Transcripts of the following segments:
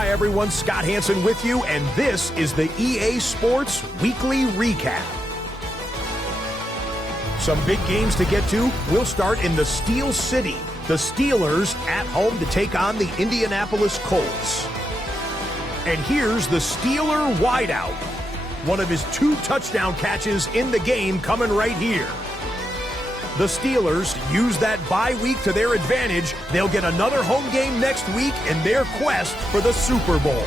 Hi, everyone. Scott Hansen with you, and this is the EA Sports Weekly Recap. Some big games to get to. We'll start in the Steel City. The Steelers at home to take on the Indianapolis Colts. And here's the Steeler wideout. One of his 2 touchdown catches in the game coming right here. The Steelers use that bye week to their advantage. They'll get another home game next week in their quest for the Super Bowl.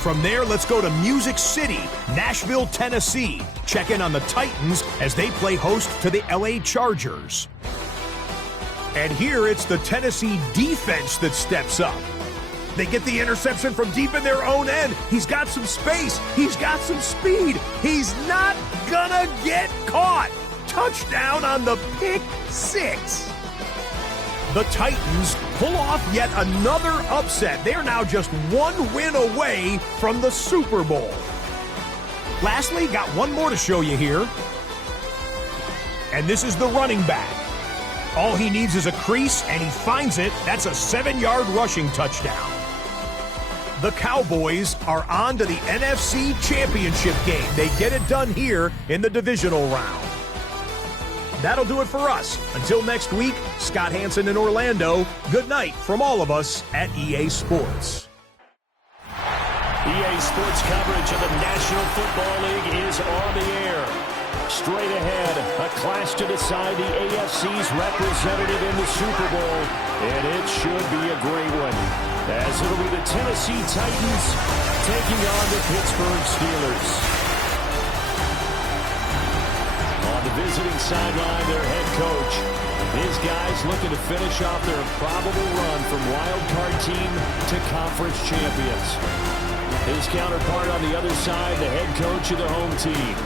From there, let's go to Music City, Nashville, Tennessee. Check in on the Titans as they play host to the LA Chargers. And here it's the Tennessee defense that steps up. They get the interception from deep in their own end. He's got some space. He's got some speed. He's not gonna get caught. Touchdown on the pick 6. The Titans pull off yet another upset. They're now just 1 win away from the Super Bowl. Lastly, got one more to show you here. And this is the running back. All he needs is a crease, and he finds it. That's a 7-yard rushing touchdown. The Cowboys are on to the NFC Championship game. They get it done here in the divisional round. That'll do it for us. Until next week, Scott Hansen in Orlando. Good night from all of us at EA Sports. EA Sports coverage of the National Football League is on the air. Straight ahead, a clash to decide the AFC's representative in the Super Bowl, and it should be a great one, as it'll be the Tennessee Titans taking on the Pittsburgh Steelers. On the visiting sideline, their head coach. His guys looking to finish off their improbable run from wild card team to conference champions. His counterpart on the other side, the head coach of the home team.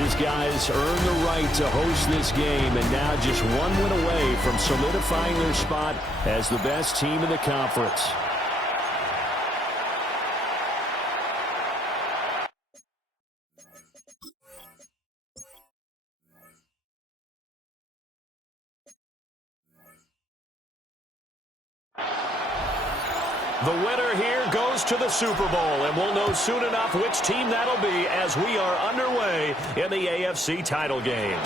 His guys earned the right to host this game, and now just 1 win away from solidifying their spot as the best team in the conference. The winner here goes to the Super Bowl, and we'll know soon enough which team that'll be as we are underway in the AFC title game.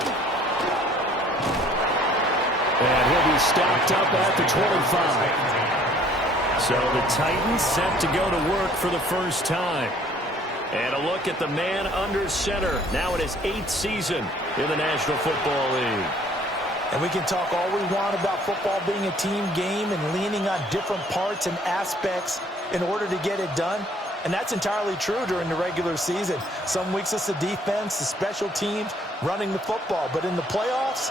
And he'll be stopped up at the 25. So the Titans set to go to work for the first time. And a look at the man under center, now in his 8th season in the National Football League. And we can talk all we want about football being a team game and leaning on different parts and aspects in order to get it done. And that's entirely true during the regular season. Some weeks it's the defense, the special teams, running the football. But in the playoffs,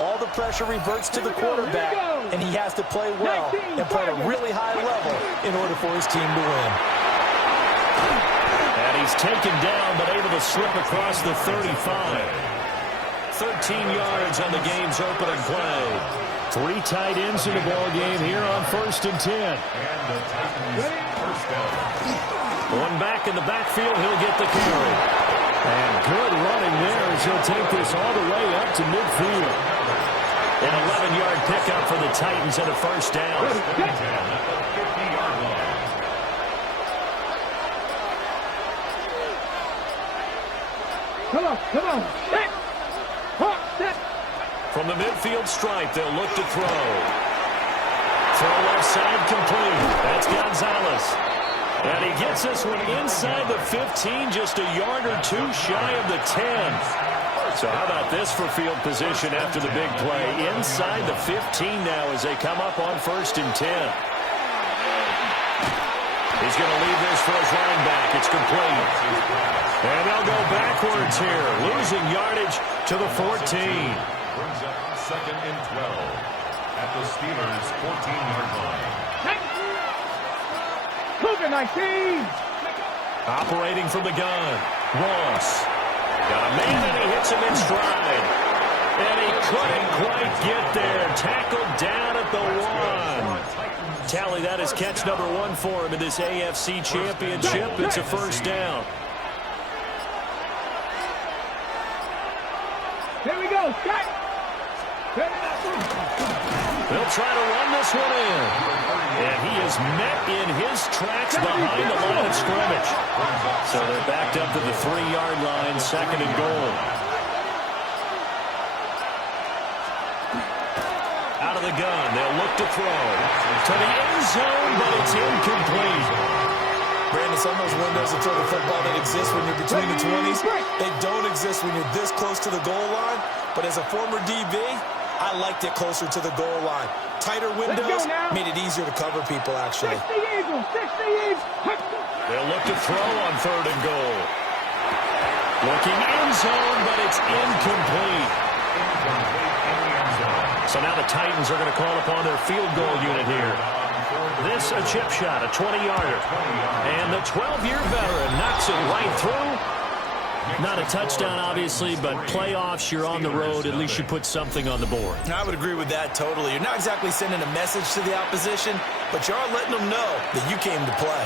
all the pressure reverts to the quarterback, and he has to play well and play at a really high level in order for his team to win. And he's taken down, but able to slip across the 35. 13 yards on the game's opening play. 3 tight ends in the ball game here on 1st and 10. One back in the backfield, he'll get the carry. And good running there as he'll take this all the way up to midfield. An 11-yard pickup for the Titans and a first down. Come on. From the midfield stripe, they'll look to throw. Throw left side complete. That's Gonzalez. And he gets this one inside the 15, just a yard or 2 shy of the 10. So how about this for field position after the big play? Inside the 15 now as they come up on 1st and 10. He's going to leave this for his running back. It's complete. And they'll go backwards here, losing yardage to the 14. Brings up 2nd and 12 at the Steelers' 14-yard line. Cougar 19. Operating from the gun, Ross. Got a man and he hits him in stride. And he couldn't quite get there. Tackled down at the 1. Tally, that is catch number 1 for him in this AFC Championship. It's a first down. Here we go. Cut. They'll try to run this one in. And he is met in his tracks behind the line of scrimmage. So they're backed up to the 3-yard line, 2nd and goal. Out of the gun, they'll look to throw. To the end zone, but it's incomplete. Brandon, some of those windows to throw the football that exist when you're between the 20s, they don't exist when you're this close to the goal line. But as a former DB, I liked it closer to the goal line. Tighter windows made it easier to cover people, actually. 60 Eagles, 60 Eagles. They'll look to throw on 3rd and goal. Looking end zone, but it's incomplete. So now the Titans are going to call upon their field goal unit here. This a chip shot, a 20-yarder. And the 12-year veteran knocks it right through. Not a touchdown, obviously, but playoffs, you're on the road. At least you put something on the board. I would agree with that totally. You're not exactly sending a message to the opposition, but you are letting them know that you came to play.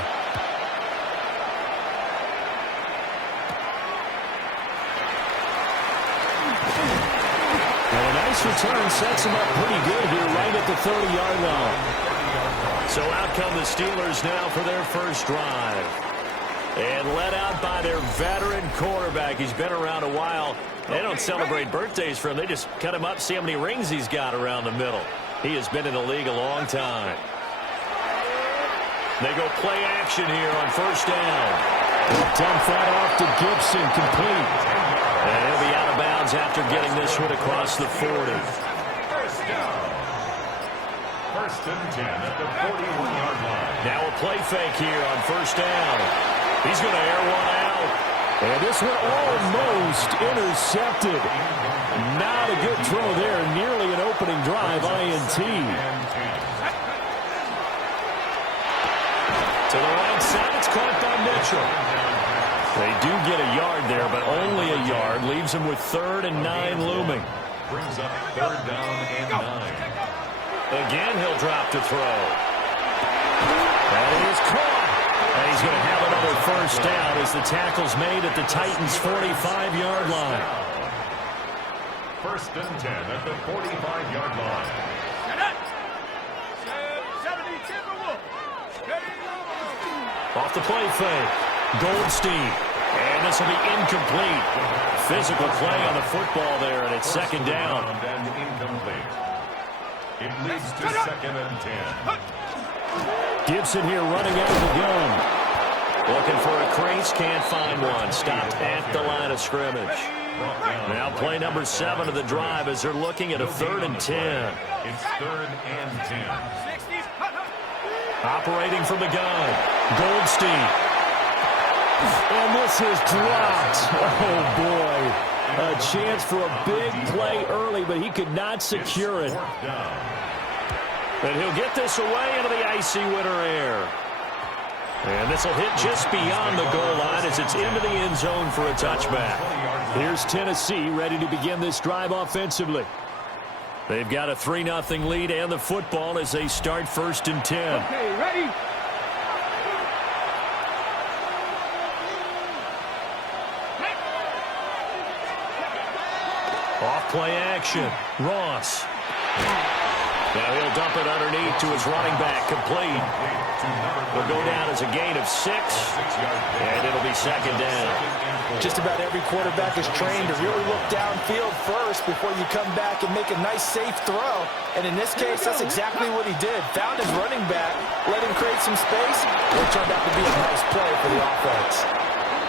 And a nice return sets him up pretty good here right at the 30-yard line. So out come the Steelers now for their first drive. And led out by their veteran quarterback. He's been around a while. They don't celebrate birthdays for him. They just cut him up, see how many rings he's got around the middle. He has been in the league a long time. They go play action here on first down. Dump that off to Gibson, complete. And he'll be out of bounds after getting this one across the 40. First down. 1st and 10 at the 41-yard line. Now a play fake here on first down. He's going to air one out. And this one almost intercepted. Not a good throw there. Nearly an opening drive INT. To the right side, it's caught by Mitchell. They do get a yard there, but only a yard. Leaves them with 3rd and 9 looming. Brings up 3rd down and 9. Again, he'll drop to throw. And it is caught. And he's going to have another first down as the tackle's made at the Titans' 45-yard line. 1st and 10 at the 45-yard line. Off the play fake. Goldstein. And this will be incomplete. Physical play on the football there, and it's 2nd down. And incomplete. It leads to 2nd and 10. Gibson here running out of the gun. Looking for a crease, can't find one. Stopped at the line of scrimmage. Now play number 7 of the drive as they're looking at a 3rd and 10. It's 3rd and 10. Operating from the gun. Goldstein. And this is dropped. Oh, boy. A chance for a big play early, but he could not secure it. And he'll get this away into the icy winter air. And this will hit just beyond the goal line as it's into the end zone for a touchback. Here's Tennessee ready to begin this drive offensively. They've got a 3-0 lead and the football as they start 1st and 10. Okay, ready? Off play action. Ross. Now he'll dump it underneath to his running back, complete. Will go down as a gain of 6, and it'll be 2nd down. Just about every quarterback is trained to really look downfield first before you come back and make a nice, safe throw. And in this case, that's exactly what he did. Found his running back, let him create some space, and it turned out to be a nice play for the offense.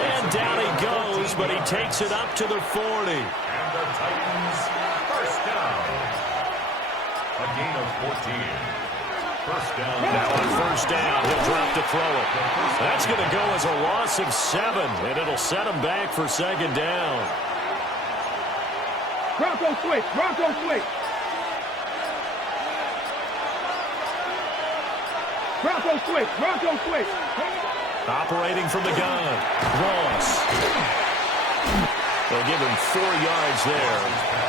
And down he goes, but he takes it up to the 40. And the Titans, first down. A gain of 14. First down. Now on first down, he'll drop to throw it. That's going to go as a loss of 7, and it'll set him back for 2nd down. Bronco switch, Bronco switch. Bronco switch, Bronco switch. Operating from the gun. Ross. They'll give him 4 yards there.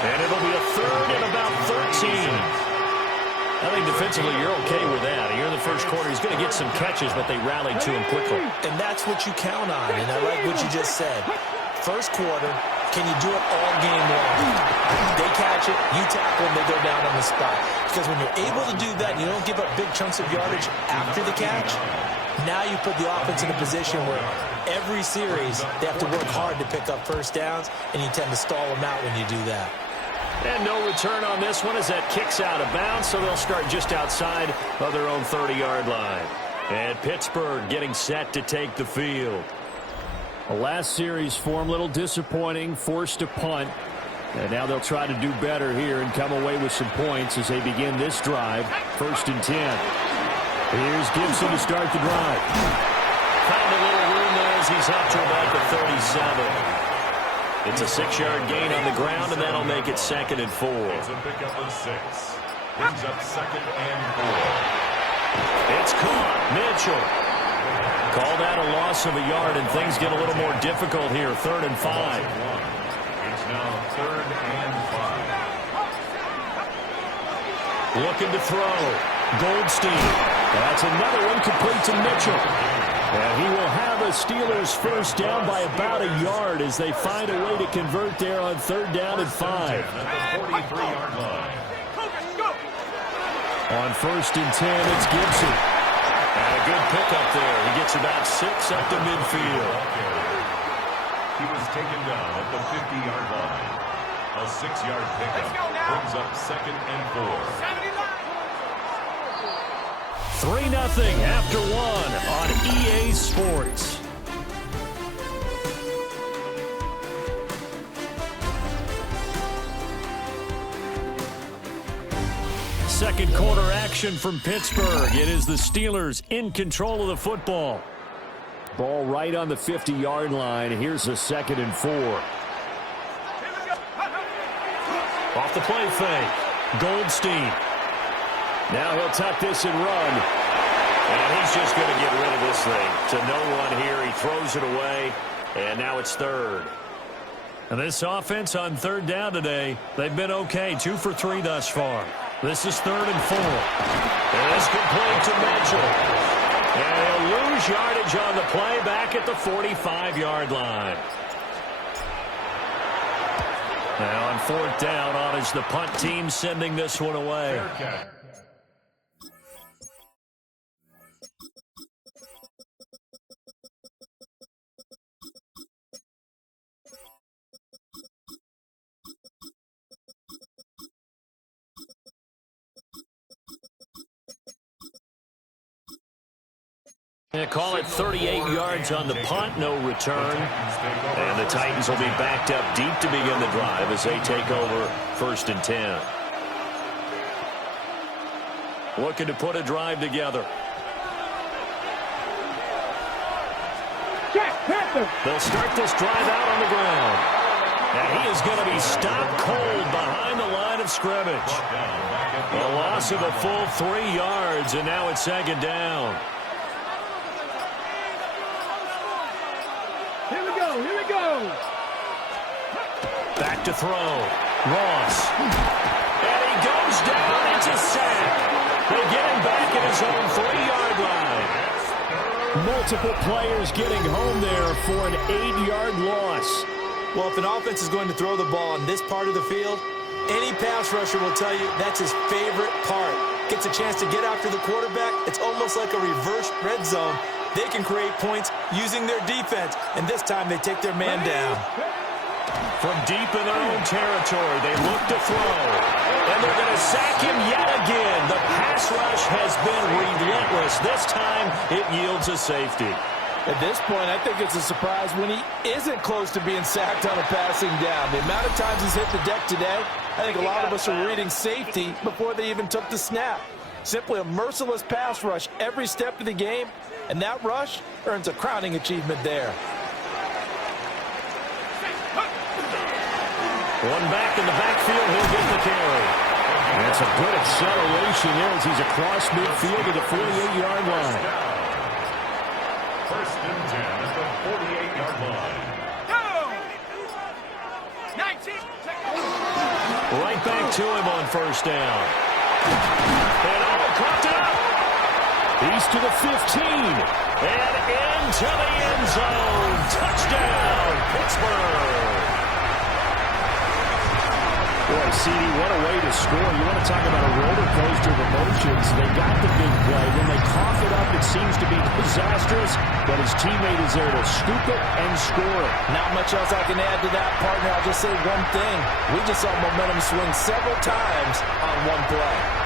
And it'll be a third and about 13. I think defensively you're okay with that. Here in the first quarter, he's going to get some catches, but they rallied to him quickly. And that's what you count on, and I like what you just said. First quarter, can you do it all game long? They catch it, you tackle them, they go down on the spot. Because when you're able to do that, you don't give up big chunks of yardage after the catch. Now you put the offense in a position where every series they have to work hard to pick up first downs, and you tend to stall them out when you do that. And no return on this one as that kicks out of bounds, so they'll start just outside of their own 30-yard line. And Pittsburgh getting set to take the field. The last series form a little disappointing, forced a punt. And now they'll try to do better here and come away with some points as they begin this drive. 1st and 10. Here's Gibson to start the drive. Found a little room there as he's up to about the 37. It's a 6-yard gain on the ground, and that'll make it 2nd and 4. It's a pickup of 6. Brings up 2nd and 4. It's caught. Mitchell. Call that a loss of a yard, and things get a little more difficult here. 3rd and 5. It's now 3rd and 5. Looking to throw. Goldstein. That's another one complete to Mitchell. And he will have a Steelers first down by about a yard as they find a way to convert there on 3rd down and 5. At the 43-yard line. On 1st and 10, it's Gibson. And a good pickup there. He gets about 6 up to midfield. He was taken down at the 50-yard line. A 6-yard pickup brings up 2nd and 4. 3-0 after 1 on EA Sports. Second quarter action from Pittsburgh. It is the Steelers in control of the football. Ball right on the 50-yard line. Here's a 2nd and 4. Off the play fake. Goldstein. Now he'll tuck this and run. And he's just going to get rid of this thing. To no one here. He throws it away. And now it's 3rd. And this offense on 3rd down today, they've been okay. 2 for 3 thus far. This is 3rd and 4. And it's complete to Mitchell. And he'll lose yardage on the play back at the 45-yard line. Now on 4th down, on is the punt team sending this one away. They call it 38 yards on the punt, no return. And the Titans will be backed up deep to begin the drive as they take over 1st and 10. Looking to put a drive together. They'll start this drive out on the ground. And he is going to be stopped cold behind the line of scrimmage. A loss of a full 3 yards, and now it's 2nd down. Here we go. Back to throw. Ross. And he goes down. It's a sack. They get him back at his own 3-yard line. Multiple players getting home there for an 8-yard loss. Well, if an offense is going to throw the ball on this part of the field, any pass rusher will tell you that's his favorite part. Gets a chance to get after the quarterback. It's almost like a reverse red zone. They can create points using their defense, and this time they take their man down. From deep in their own territory, they look to throw. And they're going to sack him yet again. The pass rush has been relentless. This time, it yields a safety. At this point, I think it's a surprise when he isn't close to being sacked on a passing down. The amount of times he's hit the deck today, I think a lot of us are reading safety before they even took the snap. Simply a merciless pass rush every step of the game, and that rush earns a crowning achievement there. One back in the backfield, he'll get the carry. That's a good acceleration there as he's across midfield to the 48-yard line. 1st and 10 at the 48-yard line. right back to him on first down. And caught up. He's to the 15. And into the end zone. Touchdown, Pittsburgh. Boy, CD, what a way to score. You want to talk about a roller coaster of emotions. They got the big play. When they cough it up, it seems to be disastrous, but his teammate is there to scoop it and score it. Not much else I can add to that, partner. I'll just say one thing. We just saw momentum swing several times on one play.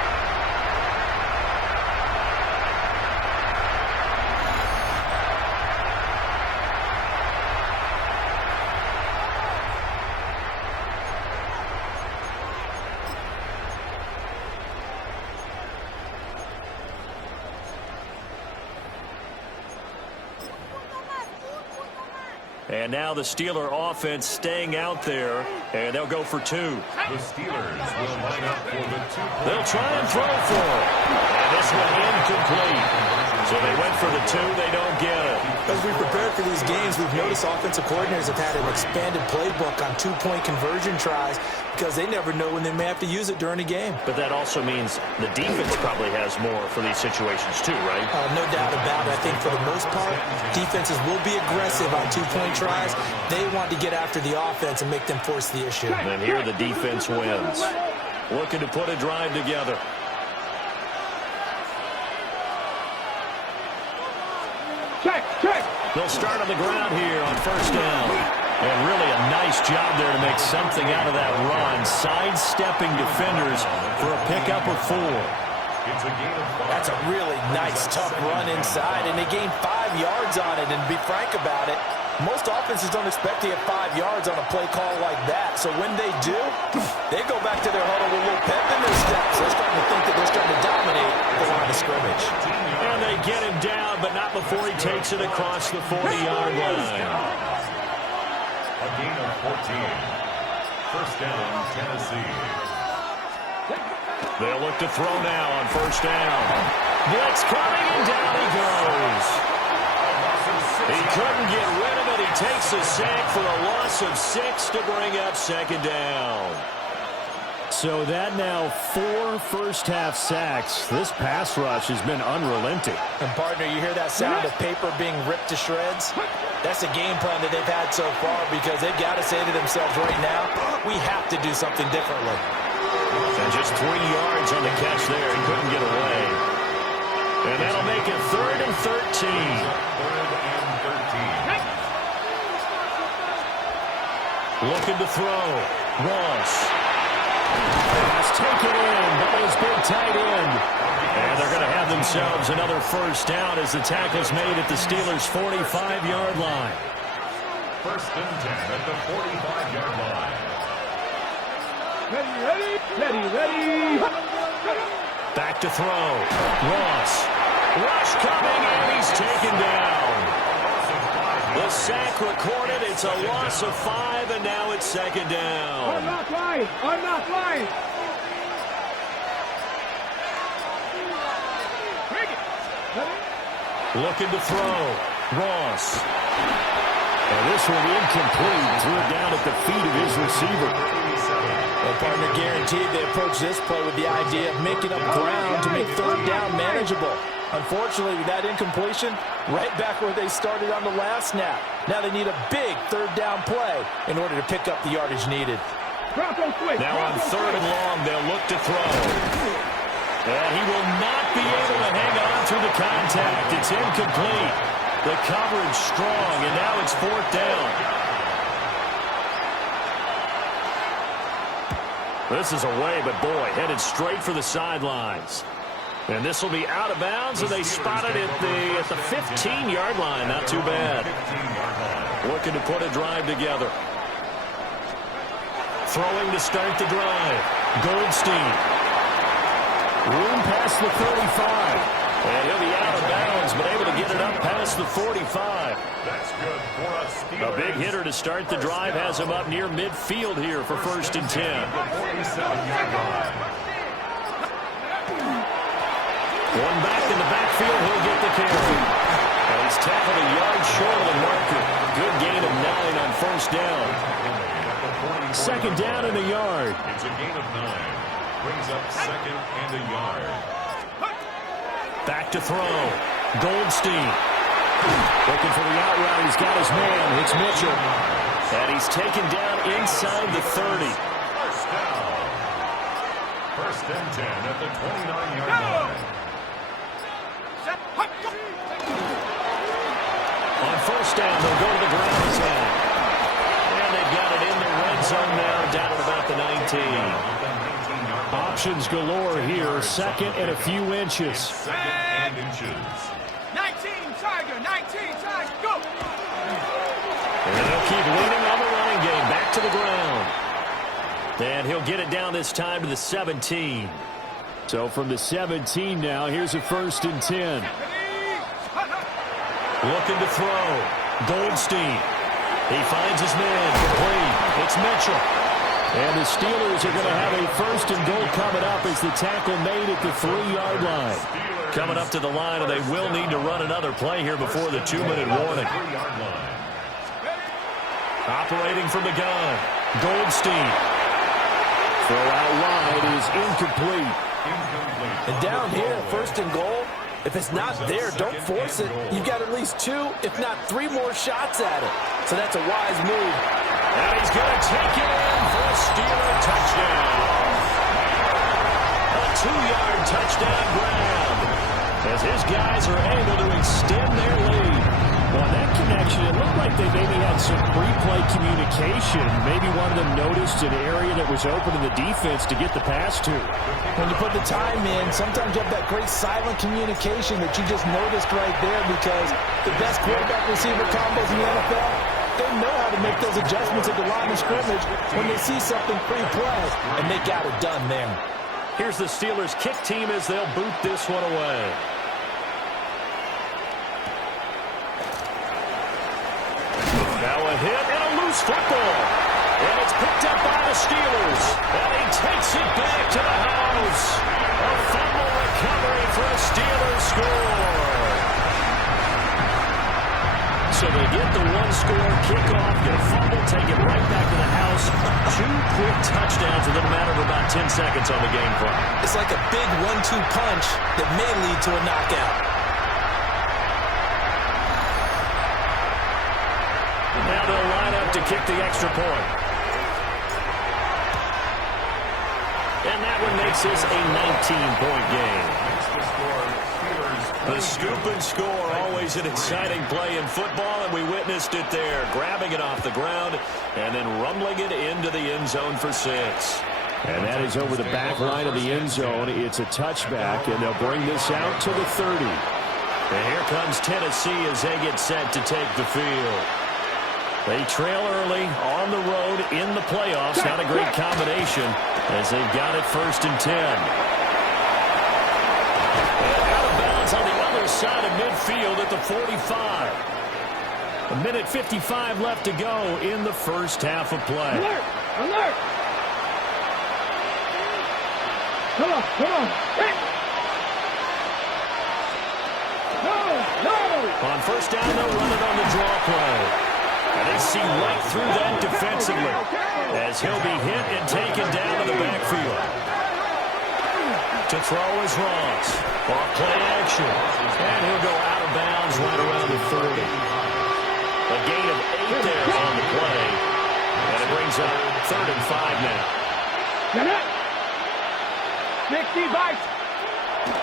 And now the Steeler offense staying out there, and they'll go for two. The Steelers will line up for the two-point. They'll try and throw for it. And this one incomplete. So they went for the two. They don't get it. As we prepared for these games, we've noticed offensive coordinators have had an expanded playbook on two-point conversion tries because they never know when they may have to use it during a game. But that also means the defense probably has more for these situations too, right? No doubt about it. I think for the most part, defenses will be aggressive on two-point tries. They want to get after the offense and make them force the issue. And here the defense wins. Looking to put a drive together. Check. They'll start on the ground here on first down. And really a nice job there to make something out of that run. Sidestepping defenders for a pickup of 4. It's a gain of 5. That's a really nice, tough run inside, and they gained 5 yards on it. And to be frank about it, most offenses don't expect to get 5 yards on a play call like that. So when they do, they go back to their huddle with a little pep in their steps. They're starting to think that they're starting to dominate the line of scrimmage. And they get him down, but not before he takes it across the 40-yard line. A gain of 14. First down, Tennessee. They'll look to throw now on first down. Blitz coming, and down he goes. He couldn't get rid of it. He takes a sack for a loss of 6 to bring up second down. So that now 4 first-half sacks. This pass rush has been unrelenting. And, partner, you hear that sound of paper being ripped to shreds? That's a game plan that they've had so far because they've got to say to themselves right now, we have to do something differently. And just 3 yards on the catch there. He couldn't get away. And that'll make it 3rd and 13. 3rd and 13. Looking to throw. Ross. Pass taken in. Ball is big tight end. And they're going to have themselves another first down as the tackle's made at the Steelers' 45-yard line. 1st and 10 at the 45-yard line. Ready. Back to throw. Ross. Rush coming, and he's taken down. The sack recorded. It's a loss of 5, and now it's second down. I'm not lying. Looking to throw. Ross. And this one incomplete. Threw it down at the feet of his receiver. Well, partner, guaranteed they approach this play with the idea of making up ground to make third down manageable. Unfortunately, with that incompletion, right back where they started on the last snap. Now they need a big third down play in order to pick up the yardage needed. Now on 3rd and long, they'll look to throw. And he will not be able to hang on through the contact. It's incomplete. The coverage strong, and now it's 4th down. This is away, but boy, headed straight for the sidelines. And this will be out of bounds, and they spot it at the 15-yard line. Not too bad. Looking to put a drive together. Throwing to start the drive. Goldstein. Room past the 35. And he'll be out of bounds, but able to get it up past the 45. That's good for a Steelers. A big hitter to start the drive has him up near midfield here for 1st and 10. 47-yard line. One back in the backfield, he'll get the carry. And he's tackled a yard short of the marker. Good gain of 9 on first down. At the 48. Second down and a yard. It's a gain of 9. Brings up second and a yard. Back to throw. Goldstein. Looking for the out route. He's got his man. It's Mitchell. And he's taken down inside the 30. First down. First and 10 at the 29-yard line. On first down, they'll go to the ground attack. And they've got it in the red zone now, down at about the 19. Options galore here. Second and a few inches. Second and inches. 19, Tiger, 19, Tiger, go! And they'll keep leaning on the running game. Back to the ground. And he'll get it down this time to the 17. So from the 17 now, here's a first and 10. Looking to throw. Goldstein. He finds his man. Complete. It's Mitchell. And the Steelers are going to have a first and goal coming up as the tackle made at the 3-yard line. Coming up to the line, and they will need to run another play here before the 2-minute warning. Operating from the gun. Goldstein. Throw out wide is incomplete. And down here, first and goal, if it's not there, don't force it. You've got at least 2, if not 3 more shots at it. So that's a wise move. And he's going to take it in for a Steeler touchdown. A 2-yard touchdown grab as his guys are able to extend their lead. Well, that connection, it looked like they maybe had some pre-play communication. Maybe one of them noticed an area that was open in the defense to get the pass to. When you put the time in, sometimes you have that great silent communication that you just noticed right there, because the best quarterback-receiver combos in the NFL, they know how to make those adjustments at the line of scrimmage when they see something pre-play, and they got it done there. Here's the Steelers kick team as they'll boot this one away. Now a hit and a loose football. And it's picked up by the Steelers. And he takes it back to the house. A fumble recovery for a Steelers score. So they get the one-score kickoff, get a fumble, take it right back to the house. 2 quick touchdowns within a matter of about 10 seconds on the game clock. It's like a big 1-2 punch that may lead to a knockout. Now they'll line up to kick the extra point. And that one makes this a 19-point game. The scoop and score, always an exciting play in football, and we witnessed it there. Grabbing it off the ground and then rumbling it into the end zone for 6. And that is over the back line of the end zone. It's a touchback, and they'll bring this out to the 30. And here comes Tennessee as they get set to take the field. They trail early on the road in the playoffs. Not a great combination as they've got it first and 10. And out of bounds on the other side of midfield at the 45. A minute 55 left to go in the first half of play. Alert! Alert! Come on, come on! Hey! No, no! On first down, they'll run it on the draw play. And they see right through that defensively as he'll be hit and taken down to the backfield. To throw is Ross. Off play action. And he'll go out of bounds right around the 30. A gain of 8 there on the play. And it brings up 3rd and 5 now. Get it! 60 bites!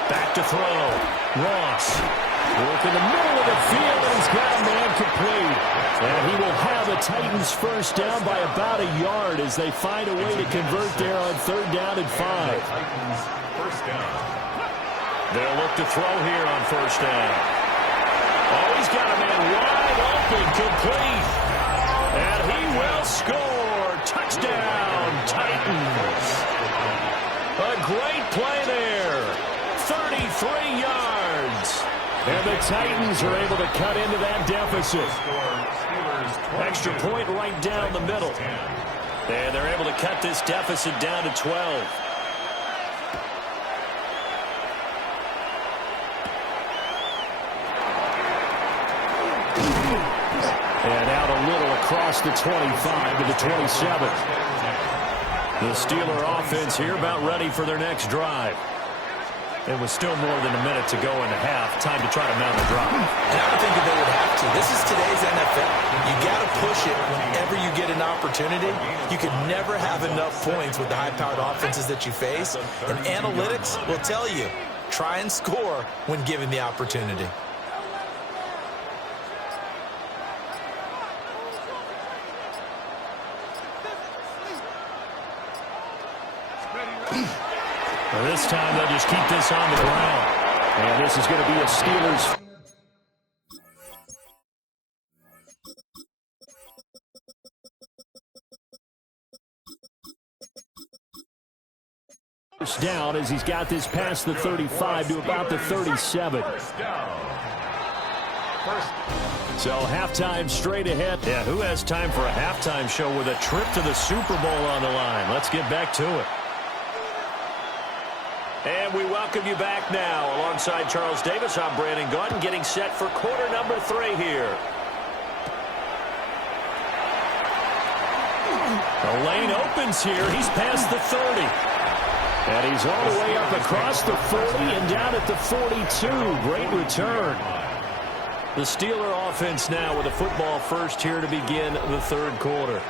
Back to throw. Ross. Work in the middle of the field, and he's got a man complete. And he will have the Titans first down by about a yard as they find a way to convert there on 3rd down and 5. First down. They'll look to throw here on first down. Oh, he's got a man wide open, complete. And he will score. Touchdown, Titans. A great play there. 33 yards. And the Titans are able to cut into that deficit. Extra point right down the middle. And they're able to cut this deficit down to 12. And out a little across the 25 to the 27. The Steeler offense here about ready for their next drive. It was still more than a minute to go in the half. Time to try to mount a drive. And I don't think that they would have to. This is today's NFL. You got to push it whenever you get an opportunity. You can never have enough points with the high-powered offenses that you face. And analytics will tell you, try and score when given the opportunity. Well, this time they'll just keep this on the ground. And this is going to be a Steelers. First down as he's got this past the 35 to about the 37. So halftime straight ahead. Yeah, who has time for a halftime show with a trip to the Super Bowl on the line? Let's get back to it. And we welcome you back now. Alongside Charles Davis, I'm Brandon Gaudin, getting set for quarter number 3 here. The lane opens here. He's past the 30. And he's all the way up across the 40 and down at the 42. Great return. The Steeler offense now with a football first here to begin the third quarter.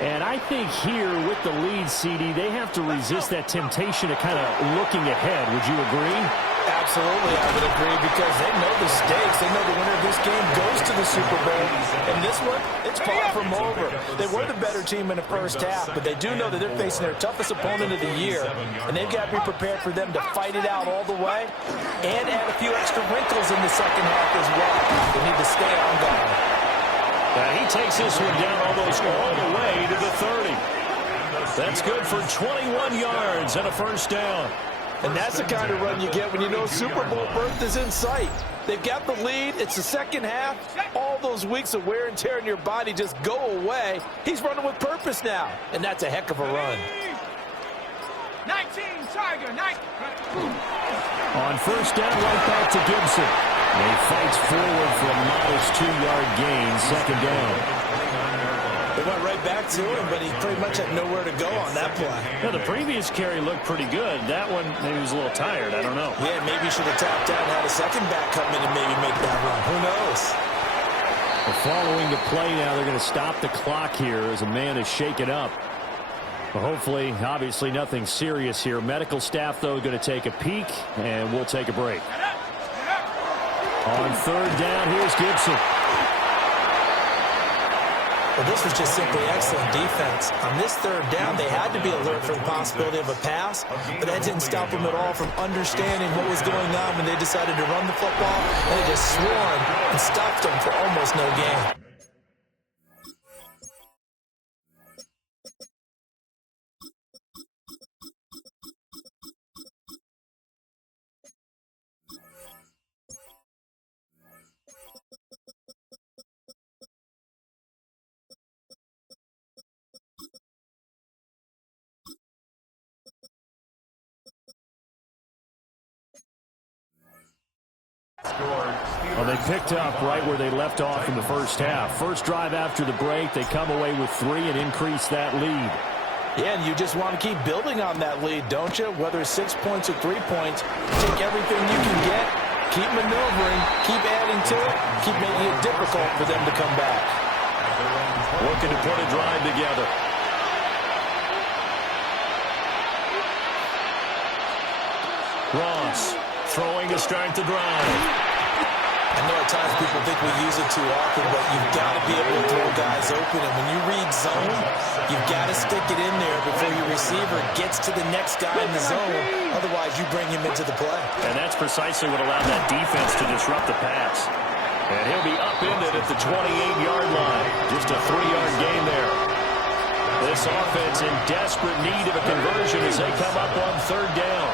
And I think here with the lead, CD, they have to resist that temptation of kind of looking ahead. Would you agree? Absolutely, I would agree, because they know the stakes. They know the winner of this game goes to the Super Bowl. And this one, it's far from over. They were the better team in the first half, but they do know that they're facing their toughest opponent of the year. And they've got to be prepared for them to fight it out all the way and add a few extra wrinkles in the second half as well. They need to stay on guard. He takes this one down almost all the way to the 30. That's good for 21 yards and a first down. And that's the kind of run you get when you know Super Bowl berth is in sight. They've got the lead. It's the second half. All those weeks of wear and tear in your body just go away. He's running with purpose now, and that's a heck of a run. 19, Tiger, 19. On first down, right back to Gibson. And he fights forward for a modest 2-yard gain, second down. They went right back to him, but he pretty much had nowhere to go on that play. Yeah, the previous carry looked pretty good. That one, maybe he was a little tired. I don't know. Yeah, maybe he should have tapped out and had a second back come in and maybe make that run. Who knows? Well, following the play now, they're going to stop the clock here as a man is shaken up. Well, hopefully, obviously, nothing serious here. Medical staff, though, going to take a peek, and we'll take a break. On third down, here's Gibson. Well, this was just simply excellent defense. On this third down, they had to be alert for the possibility of a pass, but that didn't stop them at all from understanding what was going on when they decided to run the football, and they just swarmed and stopped them for almost no gain. Well, they picked up right where they left off in the first half. First drive after the break, they come away with 3 and increase that lead. Yeah, and you just want to keep building on that lead, don't you? Whether it's 6 points or 3 points, take everything you can get, keep maneuvering, keep adding to it, keep making it difficult for them to come back. Looking to put a drive together. Ross throwing to start the drive. I know at times people think we use it too often, but you've got to be able to throw guys open. And when you read zone, you've got to stick it in there before your receiver gets to the next guy in the zone. Otherwise, you bring him into the play. And that's precisely what allowed that defense to disrupt the pass. And he'll be upended at the 28-yard line. Just a 3-yard gain there. This offense in desperate need of a conversion as they come up on third down.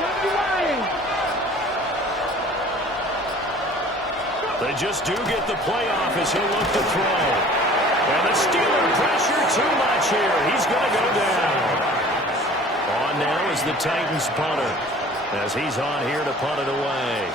They just do get the playoff as he'll look to throw. And the Steeler pressure too much here. He's going to go down. On now is the Titans punter as he's on here to punt it away.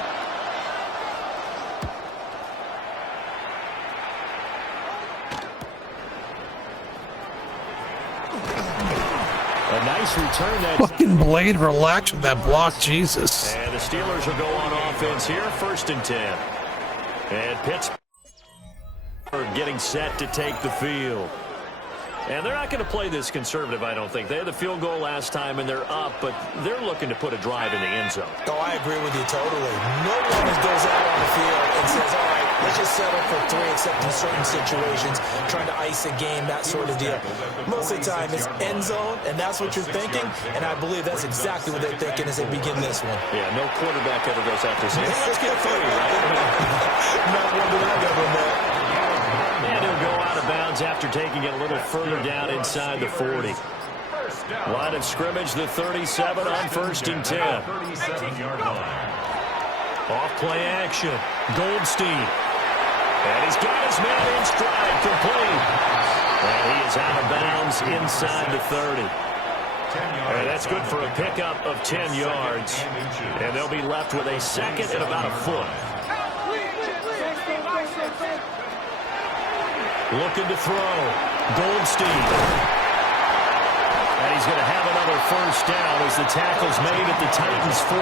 A nice return. That fucking Blade, relax with that block, Jesus. And the Steelers will go on offense here, 1st and 10. And Pittsburgh getting set to take the field. And they're not going to play this conservative, I don't think. They had the field goal last time, and they're up, but they're looking to put a drive in the end zone. Oh, I agree with you totally. No one goes out on the field and says, all right, let's just settle for 3, except in certain situations, trying to ice a game, that sort of deal. Most of the time, it's end zone, and that's what you're thinking, and I believe that's exactly what they're thinking as they begin this one. Yeah, no quarterback ever goes out there saying, hey, let's get 3, right? Not one that I've ever met. And he'll go out of bounds after taking it a little further down inside the 40. Line of scrimmage, the 37 on 1st and 10. 37-yard line. Off play action. Goldstein. And he's got his man in stride, complete. And he is out of bounds inside the 30. And that's good for a pickup of 10 yards. And they'll be left with a 2nd and about a foot. Looking to throw. Goldstein. And he's going to have another 1st down as the tackle's made at the Titans' 14.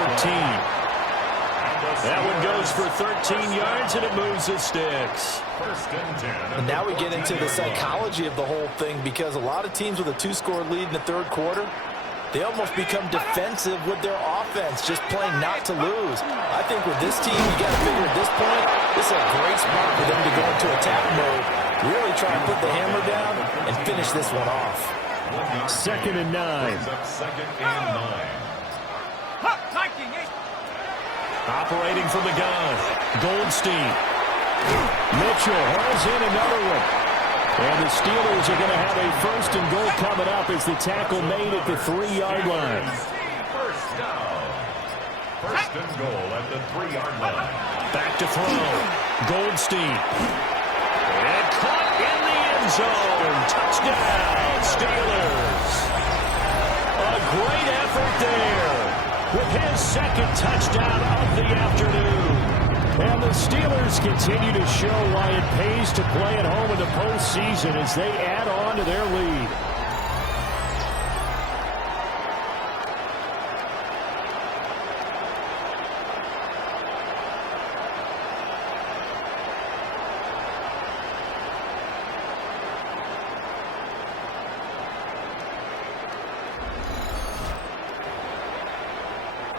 That one goes for 13 yards, and it moves the sticks. 1st and 10. And now we get into the psychology of the whole thing, because a lot of teams with a 2-score lead in the 3rd quarter, they almost become defensive with their offense, just playing not to lose. I think with this team, you got to figure at this point, this is a great spot for them to go into attack mode, really try to put the hammer down and finish this one off. 2nd and 9. Brings up 2nd and 9. Operating from the gun. Goldstein. Mitchell hauls in another one. And the Steelers are going to have a 1st and goal coming up as the tackle made at the 3-yard line. 1st down. 1st and goal at the 3-yard line. Back to throw. Goldstein. And caught in the end zone. Touchdown, Steelers. A great effort there with his 2nd touchdown of the afternoon. And the Steelers continue to show why it pays to play at home in the postseason as they add on to their lead.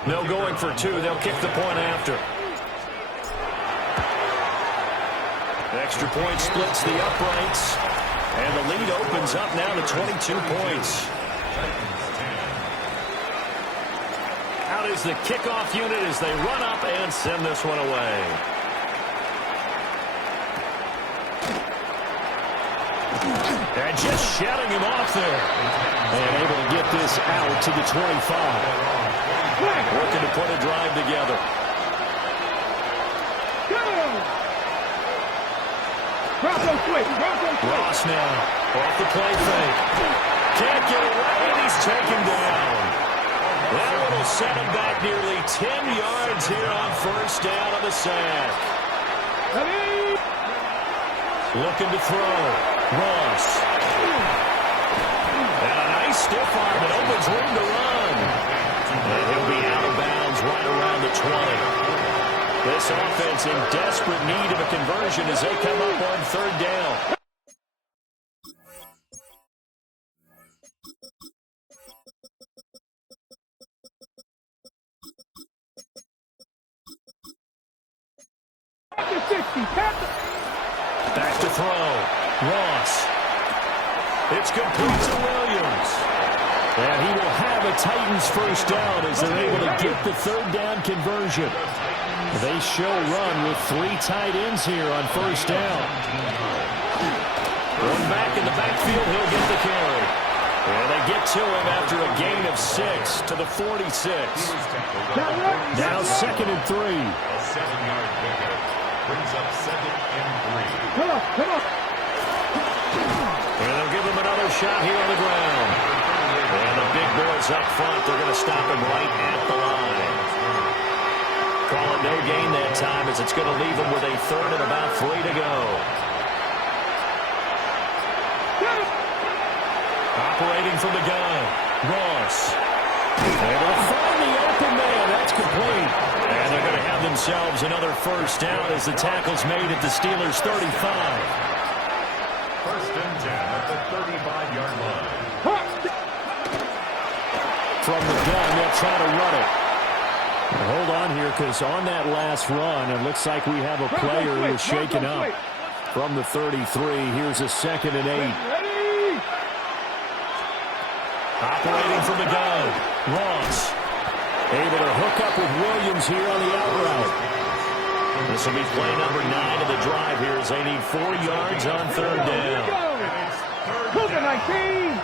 No going for 2. They'll kick the point after. Extra point splits the uprights. And the lead opens up now to 22 points. Out is the kickoff unit as they run up and send this one away. And just shutting him off there. And able to get this out to the 25. Looking to put a drive together. Ross now off the play fake. Can't get away, and he's taken down. That one will set him back nearly 10 yards here on 1st down on the sack. Looking to throw. Ross. And a nice stiff arm that opens room to run. And he'll be out of bounds right around the 20. This offense in desperate need of a conversion as they come up on 3rd down. Back to throw. Ross. It's complete to Williams. And he will have a Titans 1st down as they're able to get the 3rd down conversion. They show run with 3 tight ends here on 1st down. One back in the backfield, he'll get the carry. And they get to him after a gain of 6 to the 46. Now 2nd and 3. A 7-yard pickup. Brings up 2nd and 3. Come on. And they'll give him another shot here on the ground. And the big boys up front, they're going to stop him right at the line. Call it no gain that time as it's going to leave him with a 3rd and about 3 to go. Operating from the gun. Ross. Able to find the open man. That's complete. And they're going to have themselves another first down as the tackle's made at the Steelers' 35. First and 10 at the 35-yard line. From the gun, they'll try to run it. Hold on here, because on that last run, it looks like we have a player who is shaken up. From the 33, here's a 2nd and 8. Operating from the gun, Ross. Able to hook up with Williams here on the out route. This will be play number 9 of the drive here as they need 4 yards on 3rd down. Cougar 19.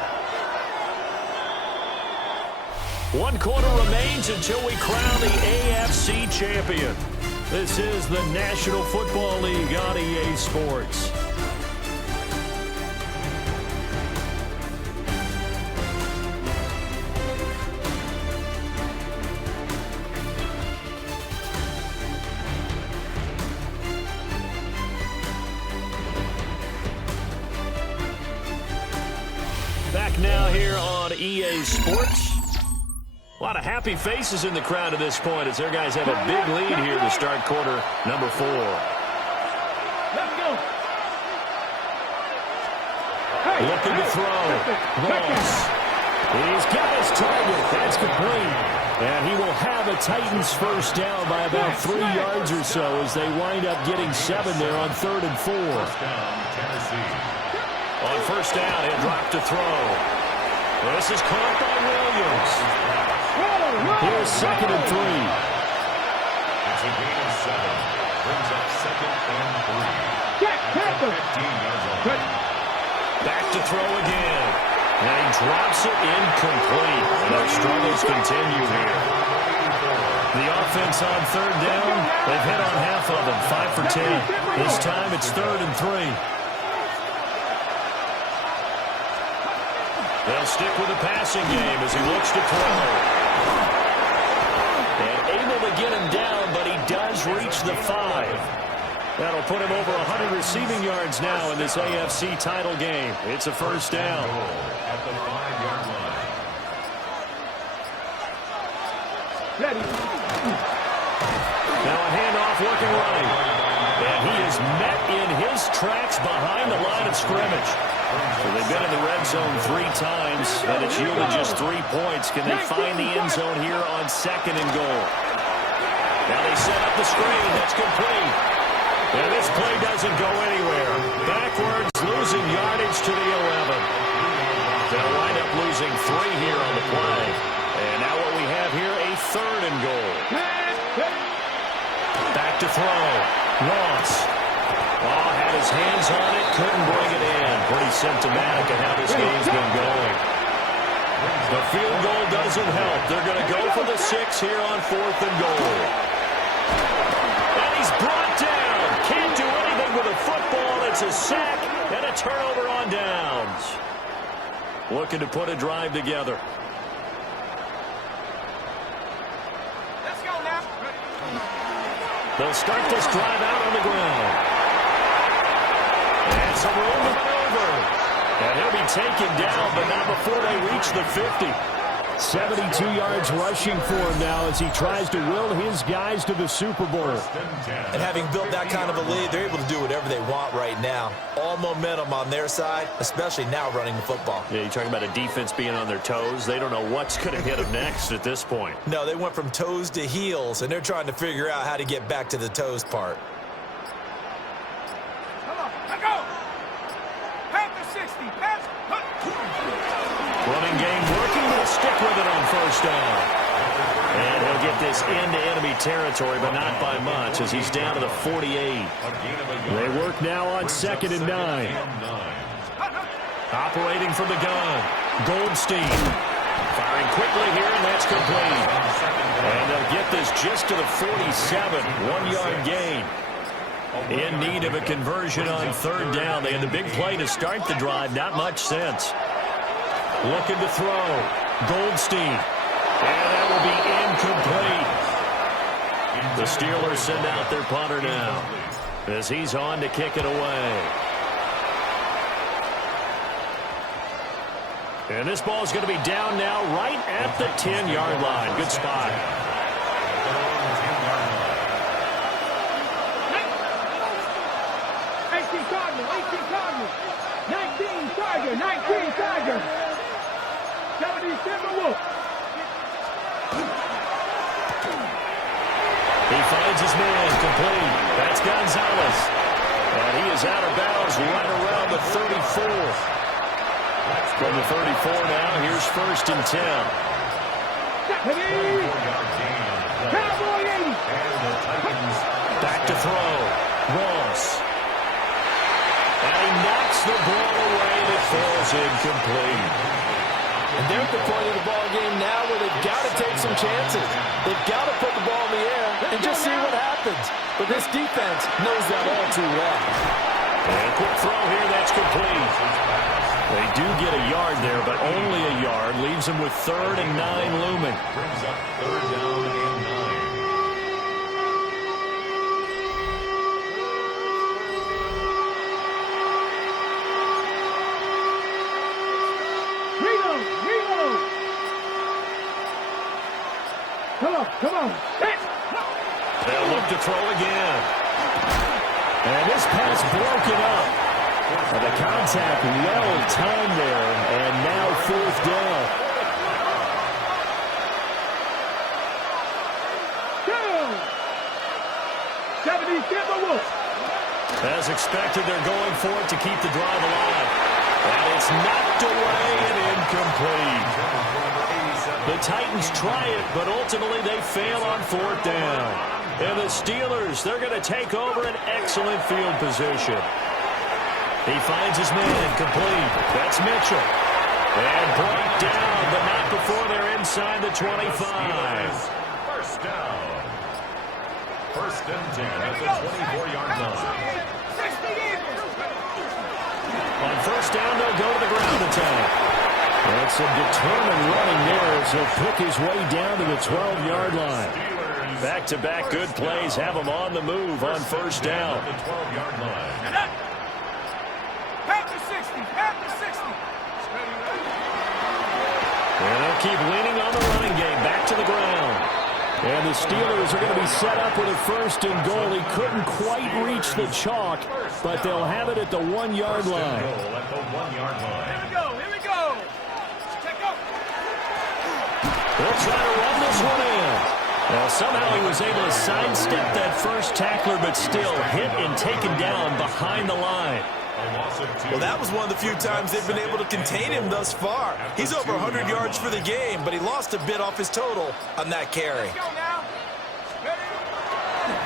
1 quarter remains until we crown the AFC champion. This is the National Football League on EA Sports. Back now here on EA Sports. A lot of happy faces in the crowd at this point as their guys have a big lead here to start quarter number 4. Let's go. Looking to throw. Ross. He's got his target. That's complete. And he will have a Titans first down by about 3 yards or so as they wind up getting 7 there on 3rd and 4. First down, Tennessee. On first down, he'll drop to throw. This is caught by Williams. Here's 2nd and 3. It's a gain of 7. Brings up 2nd and 3. Jack Panther. 15 yards on. Back to throw again. And he drops it incomplete. And our struggles continue here. The offense on 3rd down, they've hit on half of them, 5 for 10. This time it's 3rd and 3. They'll stick with the passing game as he looks to throw. And able to get him down, but he does reach the 5. That'll put him over 100 receiving yards now in this AFC title game. It's a first down. At the 5-yard line. Ready. Now a handoff working right. And he is met in his tracks behind the line of scrimmage. So they've been in the red zone 3 times, and it's yielded just 3 points. Can they find the end zone here on 2nd and goal? Now they set up the screen. That's complete. And this play doesn't go anywhere. Backwards, losing yardage to the 11. They'll wind up losing 3 here on the play. And now what we have here, a 3rd and goal. Back to throw. Ross. Oh, had his hands on it, couldn't bring it in. Pretty symptomatic of how this game's been going. The field goal doesn't help. They're going to go for the 6 here on 4th and goal. And he's brought down. Can't do anything with a football. It's a sack and a turnover on downs. Looking to put a drive together. Let's go now. They'll start this drive out on the ground. And some room to maneuver. And he'll be taken down, but not before they reach the 50. 72 yards rushing for him now as he tries to will his guys to the Super Bowl. And having built that kind of a lead, they're able to do whatever they want right now. All momentum on their side, especially now running the football. Yeah, you're talking about a defense being on their toes. They don't know what's going to hit them next at this point. No, they went from toes to heels, and they're trying to figure out how to get back to the toes part. Come on, let go. Panther 60. Pass. Running game working. They'll stick with it on first down. And he'll get this into enemy territory, but not by much as he's down to the 48. They work now on 2nd and 9. Operating from the gun. Goldstein. Firing quickly here, and that's complete. And they'll get this just to the 47. 1-yard gain. In need of a conversion on 3rd down. They had the big play to start the drive. Not much sense. Looking to throw. Goldstein. And that will be incomplete. The Steelers send out their punter now as he's on to kick it away. And this ball is going to be down now right at the 10-yard line. Good spot. 18 Cardinals. 19 Tiger. 77 Wolf. He finds his man complete. That's Gonzalez. And he is out of bounds right around the 34. From the 34 now, here's 1st and 10. Cowboy 80. Back to throw. Ross. And he knocks the ball away and it falls incomplete. And they're at the point of the ball game now where they've got to take some chances. They've got to put the ball in the air and just see what happens. But this defense knows that all too well. And a quick throw here, that's complete. They do get a yard there, but only a yard. Leaves them with 3rd and 9 looming. Brings up 3rd down and 9. Come on. They'll look to throw again. And this pass broken up. And the contact well timed there. And now 4th down. As expected, they're going for it to keep the drive alive. And it's knocked away and incomplete. The Titans try it, but ultimately they fail on 4th down. And the Steelers, they're going to take over an excellent field position. He finds his man complete. That's Mitchell. And brought down, but not before they're inside the 25. 1st down. 1st and 10 at the 24-yard line. On 1st down, they'll go to the ground attack. That's some determined running there as he'll pick his way down to the 12-yard line. Back-to-back good plays have him on the move on 1st down. The 12-yard line. Half the 60. And they'll keep leaning on the running game. Back to the ground. And the Steelers are going to be set up with a 1st and goal. He couldn't quite reach the chalk, but they'll have it at the 1-yard line. At the 1-yard line. Here we go. Check up. They'll try to run this one in. Now, somehow he was able to sidestep that first tackler, but still hit and taken down behind the line. Well, that was one of the few times they've been able to contain him thus far. He's over 100 yards for the game, but he lost a bit off his total on that carry.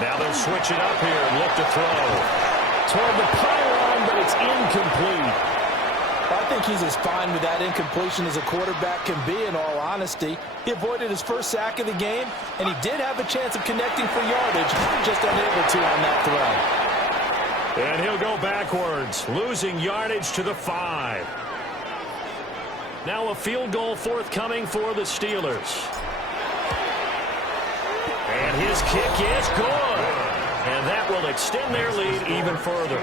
Now they'll switch it up here and look to throw. Toward the pylon, but it's incomplete. I think he's as fine with that incompletion as a quarterback can be, in all honesty. He avoided his first sack of the game, and he did have a chance of connecting for yardage, just unable to on that throw. And he'll go backwards, losing yardage to the 5. Now a field goal forthcoming for the Steelers. And his kick is good. And that will extend their lead even further.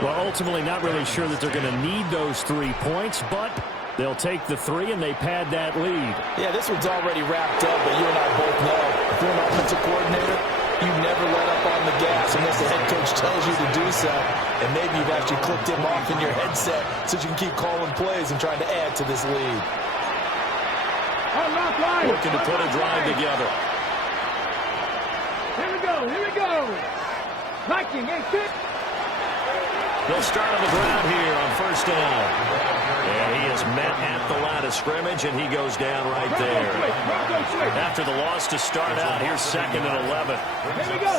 Well, ultimately not really sure that they're going to need those 3 points, but they'll take the 3 and they pad that lead. Yeah, this one's already wrapped up, but you and I both know if you're an offensive coordinator, you never let up on the gas unless the head coach tells you to do so. And maybe you've actually clicked him off in your headset so you can keep calling plays and trying to add to this lead. Looking to put a drive together. Here we go. Viking, They'll start on the ground here on 1st down. And he is met at the line of scrimmage, and he goes down right there. After the loss to start out, here's 2nd and 11. Here we go.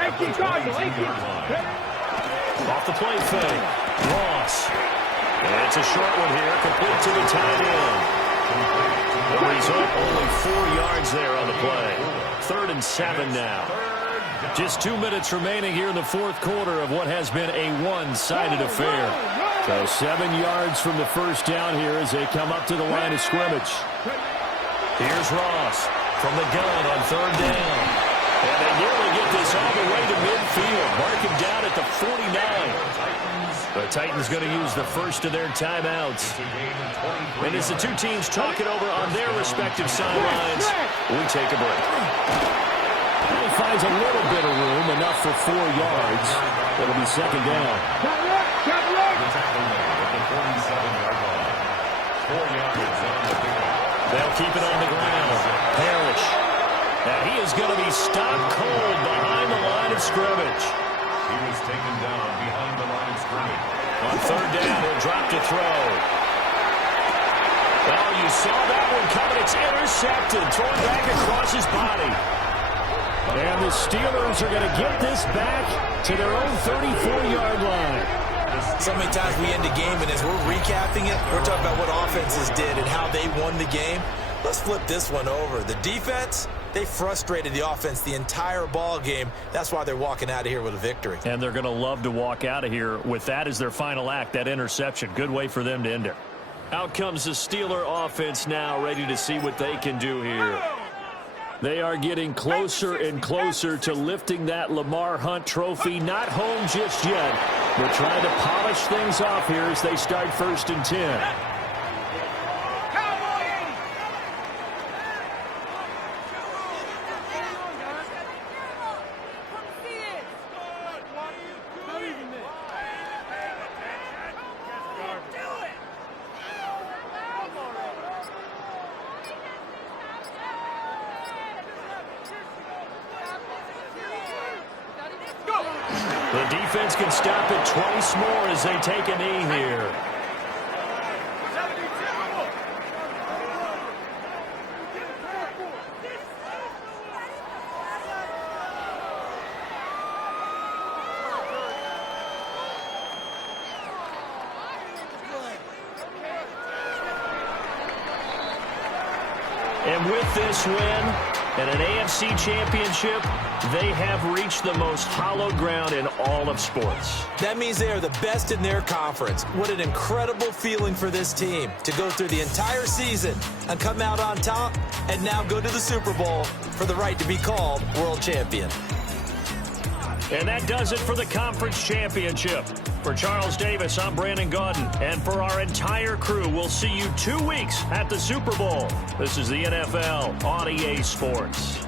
18 Cardinals. Off the play fake. Ross. And it's a short one here, complete to the tight end. The result, only 4 yards there on the play. 3rd and 7 now. Just 2 minutes remaining here in the 4th quarter of what has been a one-sided affair. So 7 yards from the 1st down here as they come up to the line of scrimmage. Here's Ross from the gun on 3rd down. And they nearly get this all the way to midfield. Marking down at the 49. The Titans going to use the first of their timeouts. And as the two teams talk it over on their respective sidelines, we take a break. And he finds a little bit of room, enough for 4 yards. It'll be second down. The tackle made at the 47-yard line. 4 yards on the pickup. They'll keep it on the ground. Parrish. And he is going to be stopped cold behind the line of scrimmage. He was taken down behind the line of scrimmage. On third down, he'll drop to throw. Oh, you saw that one coming. It's intercepted. Thrown back across his body. And the Steelers are going to get this back to their own 34-yard line. So many times we end the game, and as we're recapping it, we're talking about what offenses did and how they won the game. Let's flip this one over. The defense, they frustrated the offense the entire ball game. That's why they're walking out of here with a victory. And they're going to love to walk out of here with that as their final act, that interception. Good way for them to end it. Out comes the Steeler offense now, ready to see what they can do here. They are getting closer and closer to lifting that Lamar Hunt trophy. Not home just yet, but trying to polish things off here as they start 1st and 10. The defense can stop it twice more as they take a knee here. And with this win and an AFC championship, they have reached the most hallowed ground in all of sports. That means they are the best in their conference. What an incredible feeling for this team to go through the entire season and come out on top and now go to the Super Bowl for the right to be called world champion. And that does it for the conference championship. For Charles Davis, I'm Brandon Gaudin. And for our entire crew, we'll see you 2 weeks at the Super Bowl. This is the NFL on EA Sports.